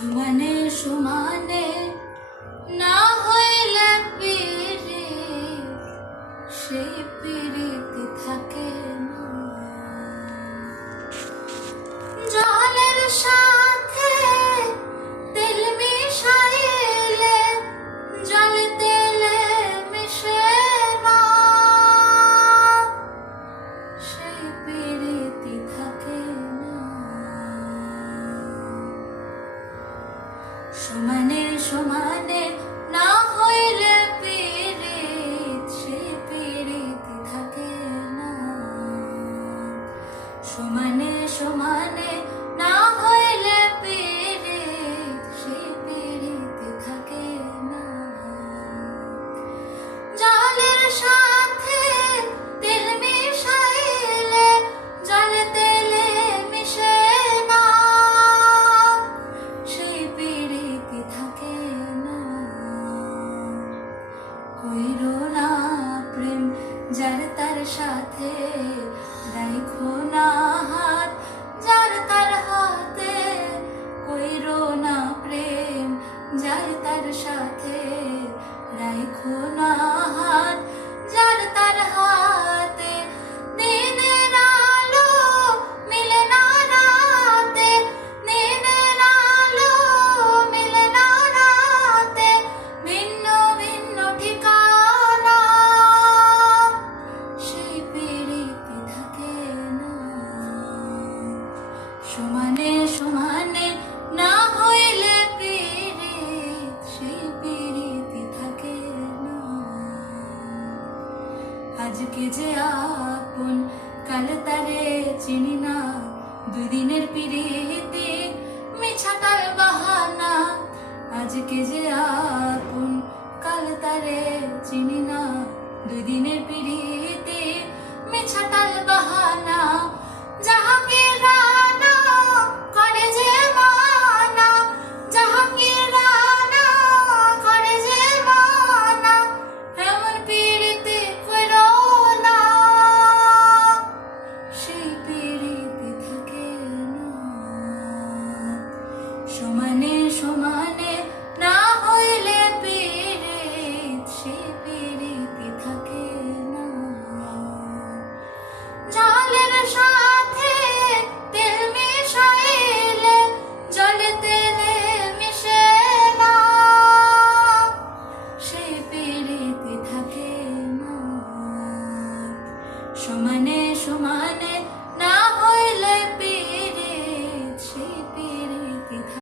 সমানে সমানে না হইলে পিরে সেই পিরিতি থাকে না। জলের সাথে তেল মিশাইলে জল তেলে মিশে না, সেই পিরিতি থাকে না। সমানে সমানে না হইলে পিরিত সেই পিরিতি থাকে না। সমানে সমানে না হইলে পিরিত সেই পিরিতি থাকে না। জলের সাথে তেল মিশাইলে জল তেলে মিশে না, সেই পিরিতি থাকে না। কইরো না প্রেম যার তার সাথে, রাইখো না হাত যার তার হাতে। কইরো না প্রেম যার তার সাথে, রাইখো না হাত যার তার হাতে। দিনের আলো মিলে না রাতে, দিনের আলো মিলে না রাতে, ভিন্ন ভিন্ন ঠিকানা, সেই পিরিতি থাকে না। সমানে সমানে না হইলে পিরিত সেই পিরিতি থাকে না। আজকে যে আপন কাল তারে চিনি না, দুই দিনের পিরিতি মিছাটার বাহানা। আজকে যে আপন কাল তারে চিনি না, দুই দিনের পিরিতি মিছাটার বাহানা। যাহাকে রানা করে যে মানা, যাহাকে রানা করে যে মানা, এমন পিরিতি কইরো না, সেই পিরিতি থাকে না। সমানে সমানে